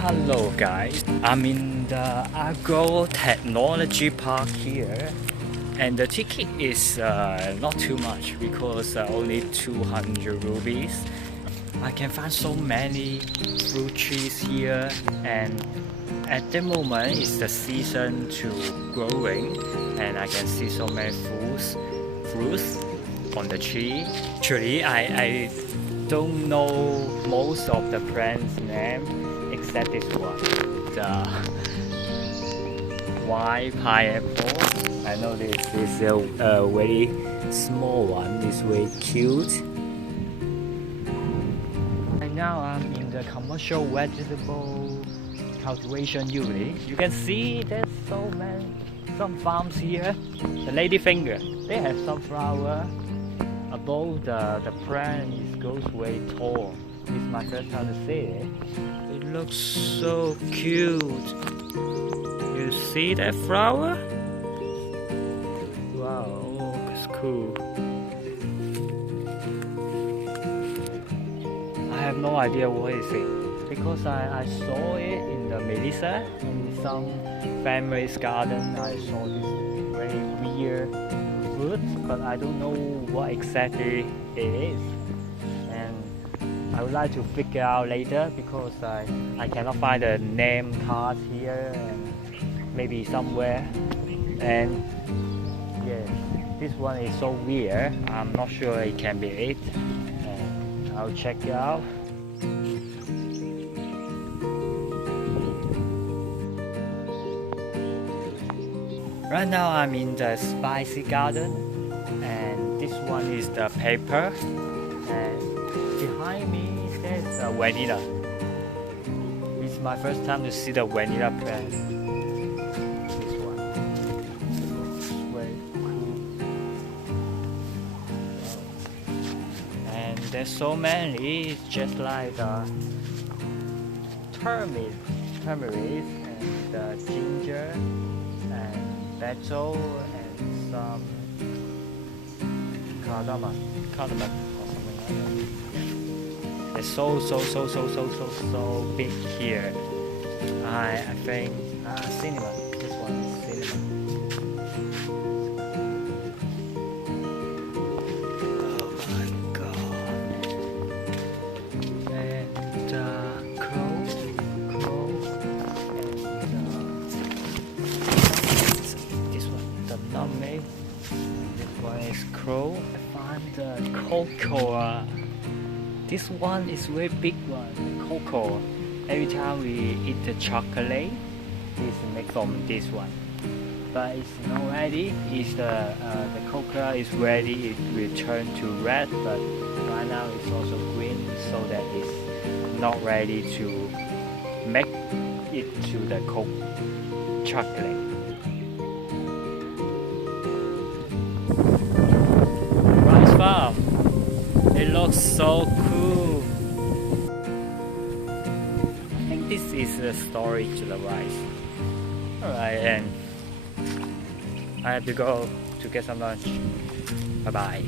Hello guys, I'm in the Agro Technology Park here, and the ticket is not too much because only 200 rupees. I can find so many fruit trees here, and at the moment it's the season to growing, and I can see so many fruits on the tree. Actually, I don't know most of the plants' name except this one, the white pineapple. I know this is a very small one. It's very cute. And now I'm in the commercial vegetable cultivation unit. You can see there's some farms here. The ladyfinger, they have some flower above the plant. It goes very tall. It's my first time to see it. It looks so cute. You see that flower? Wow, it's cool. I have no idea what is it because I saw it in the Melissa in some family's garden. I saw this very weird fruit, but I don't know what exactly it is. I would like to figure out later because I cannot find the name card here and maybe somewhere. And yes, this one is so weird. I'm not sure it can be it. And I'll check it out. Right now I'm in the spicy garden, and this one is the paper. And behind me there's a vanilla. It's my first time to see the vanilla plant. This one. It's very cool. And there's so many. It's just like the turmeric and the ginger and basil and some cardamom or something like that. It's so big here. I think cinnamon. This one is cinnamon. Oh my god. And crow and this one, the nutmeg. This one is crow. I find the cocoa. This one is very big one, cocoa. Every time we eat the chocolate, it's made from this one. But it's not ready. It's the cocoa is ready. It will turn to red, but right now it's also green, so that it's not ready to make it to the chocolate. Rice farm. It looks so cool. I think this is the storage of the rice. Alright, and I have to go to get some lunch. Bye bye.